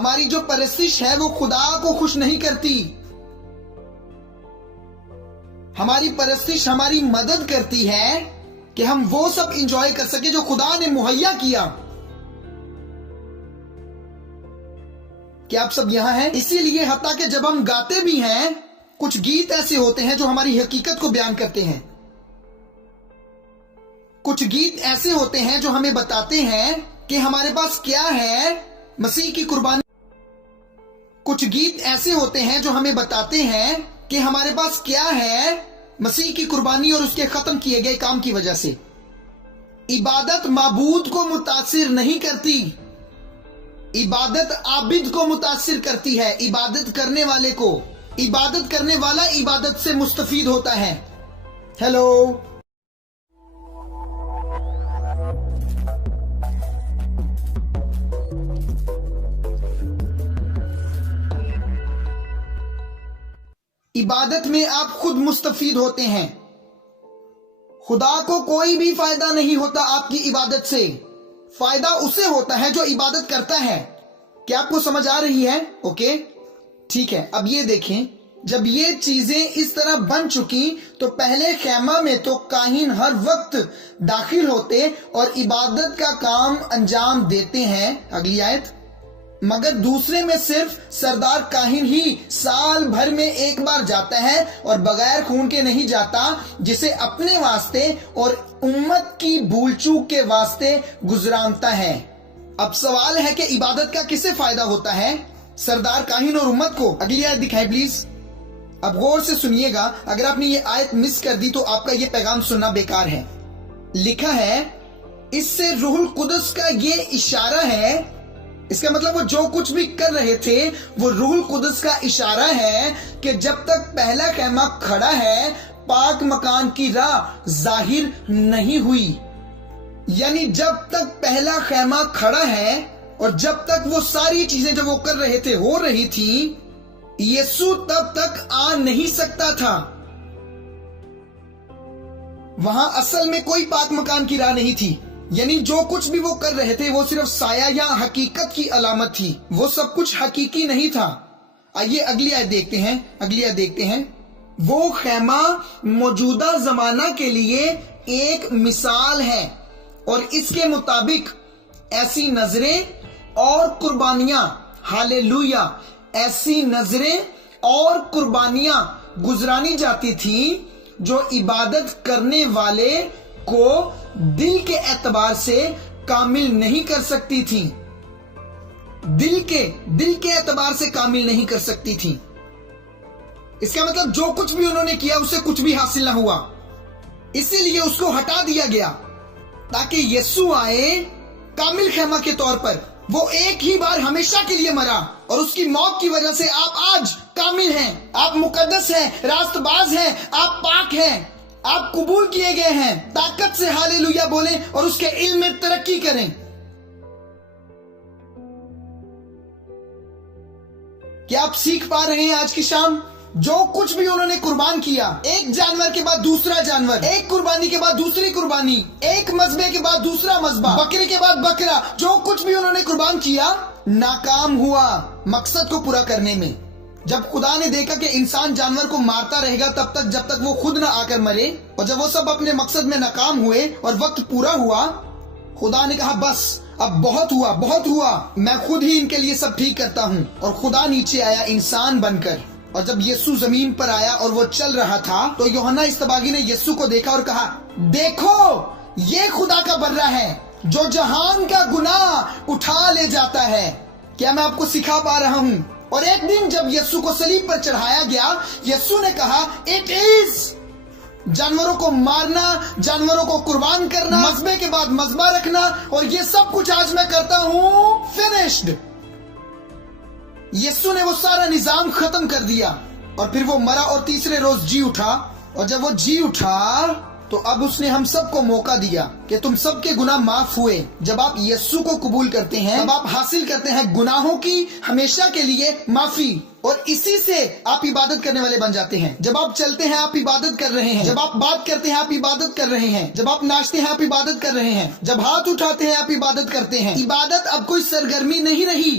ہماری جو پرستش ہے وہ خدا کو خوش نہیں کرتی. ہماری پرستش ہماری مدد کرتی ہے کہ ہم وہ سب انجوائے کر سکیں جو خدا نے مہیا کیا. کیا آپ سب یہاں ہیں؟ اسی لیے حتیٰ کہ جب ہم گاتے بھی ہیں کچھ گیت ایسے ہوتے ہیں جو ہماری حقیقت کو بیان کرتے ہیں. کچھ گیت ایسے ہوتے ہیں جو ہمیں بتاتے ہیں کہ ہمارے پاس کیا ہے، مسیح کی قربانی. کچھ گیت ایسے ہوتے ہیں جو ہمیں بتاتے ہیں کہ ہمارے پاس کیا ہے، مسیح کی قربانی اور اس کے ختم کیے گئے کام کی وجہ سے. عبادت معبود کو متاثر نہیں کرتی، عبادت عابد کو متاثر کرتی ہے، عبادت کرنے والے کو. عبادت کرنے والا عبادت سے مستفید ہوتا ہے. ہیلو، عبادت میں آپ خود مستفید ہوتے ہیں. خدا کو کوئی بھی فائدہ نہیں ہوتا آپ کی عبادت سے. فائدہ اسے ہوتا ہے جو عبادت کرتا ہے. کیا آپ کو سمجھ آ رہی ہے؟ اوکے، ٹھیک ہے. اب یہ دیکھیں، جب یہ چیزیں اس طرح بن چکی تو پہلے خیمہ میں تو کاہن ہر وقت داخل ہوتے اور عبادت کا کام انجام دیتے ہیں. اگلی آیت. مگر دوسرے میں صرف سردار کاہن ہی سال بھر میں ایک بار جاتا ہے اور بغیر خون کے نہیں جاتا، جسے اپنے واسطے اور امت کی بھول چوک کے واسطے گزرانتا ہے. اب سوال ہے کہ عبادت کا کسے فائدہ ہوتا ہے؟ سردار کاہن اور امت کو. اگلی آیت دکھائیں پلیز. اب غور سے سنیے گا، اگر آپ نے یہ آیت مس کر دی تو آپ کا یہ پیغام سننا بیکار ہے. لکھا ہے اس سے روح القدس کا یہ اشارہ ہے. اس کا مطلب وہ جو کچھ بھی کر رہے تھے وہ روح القدس کا اشارہ ہے کہ جب تک پہلا خیمہ کھڑا ہے پاک مکان کی راہ ظاہر نہیں ہوئی. یعنی جب تک پہلا خیمہ کھڑا ہے اور جب تک وہ ساری چیزیں جو وہ کر رہے تھے ہو رہی تھی، یسوع تب تک آ نہیں سکتا تھا. وہاں اصل میں کوئی پاک مکان کی راہ نہیں تھی. یعنی جو کچھ بھی وہ کر رہے تھے وہ صرف سایہ یا حقیقت کی علامت تھی، وہ سب کچھ حقیقی نہیں تھا. آئیے اگلی آیت دیکھتے ہیں. اگلی آیت دیکھتے ہیں. وہ خیمہ موجودہ زمانہ کے لیے ایک مثال ہے اور اس کے مطابق ایسی نظریں اور قربانیاں، ہالےلویا، ایسی نظریں اور قربانیاں گزرانی جاتی تھیں جو عبادت کرنے والے کو دل کے اعتبار سے کامل نہیں کر سکتی تھی. دل کے اعتبار سے کامل نہیں کر سکتی تھی. اس کا مطلب جو کچھ بھی انہوں نے کیا اسے کچھ بھی حاصل نہ ہوا، اسی لیے اس کو ہٹا دیا گیا تاکہ یسوع آئے کامل خیمہ کے طور پر. وہ ایک ہی بار ہمیشہ کے لیے مرا اور اس کی موت کی وجہ سے آپ آج کامل ہیں، آپ مقدس ہیں، راست باز ہیں، آپ پاک ہیں، آپ قبول کیے گئے ہیں. طاقت سے ہالےلویا بولیں اور اس کے علم میں ترقی کریں. کیا آپ سیکھ پا رہے ہیں آج کی شام؟ جو کچھ بھی انہوں نے قربان کیا، ایک جانور کے بعد دوسرا جانور، ایک قربانی کے بعد دوسری قربانی، ایک مذبح کے بعد دوسرا مذبح، بکرے کے بعد بکرا، جو کچھ بھی انہوں نے قربان کیا ناکام ہوا مقصد کو پورا کرنے میں. جب خدا نے دیکھا کہ انسان جانور کو مارتا رہے گا تب تک جب تک وہ خود نہ آ کر مرے، اور جب وہ سب اپنے مقصد میں ناکام ہوئے اور وقت پورا ہوا، خدا نے کہا بس اب بہت ہوا، میں خود ہی ان کے لیے سب ٹھیک کرتا ہوں. اور خدا نیچے آیا انسان بن کر. اور جب یسوع زمین پر آیا اور وہ چل رہا تھا تو یوحنا استباغی نے یسوع کو دیکھا اور کہا، دیکھو یہ خدا کا برہ ہے جو جہان کا گناہ اٹھا لے جاتا ہے. کیا میں آپ کو سکھا پا رہا ہوں؟ اور ایک دن جب یسوع کو صلیب پر چڑھایا گیا، یسوع نے کہا اٹ از. جانوروں کو مارنا، جانوروں کو قربان کرنا، مذبح کے بعد مذبح رکھنا، اور یہ سب کچھ آج میں کرتا ہوں، فنشڈ. یسوع نے وہ سارا نظام ختم کر دیا اور پھر وہ مرا اور تیسرے روز جی اٹھا. اور جب وہ جی اٹھا تو اب اس نے ہم سب کو موقع دیا کہ تم سب کے گناہ معاف ہوئے. جب آپ یسوع کو قبول کرتے ہیں تب آپ حاصل کرتے ہیں گناہوں کی ہمیشہ کے لیے معافی، اور اسی سے آپ عبادت کرنے والے بن جاتے ہیں. جب آپ چلتے ہیں آپ عبادت کر رہے ہیں، جب آپ بات کرتے ہیں آپ عبادت کر رہے ہیں، جب آپ ناچتے ہیں آپ عبادت کر رہے ہیں، جب ہاتھ اٹھاتے ہیں آپ عبادت کرتے ہیں. عبادت اب کوئی سرگرمی نہیں رہی،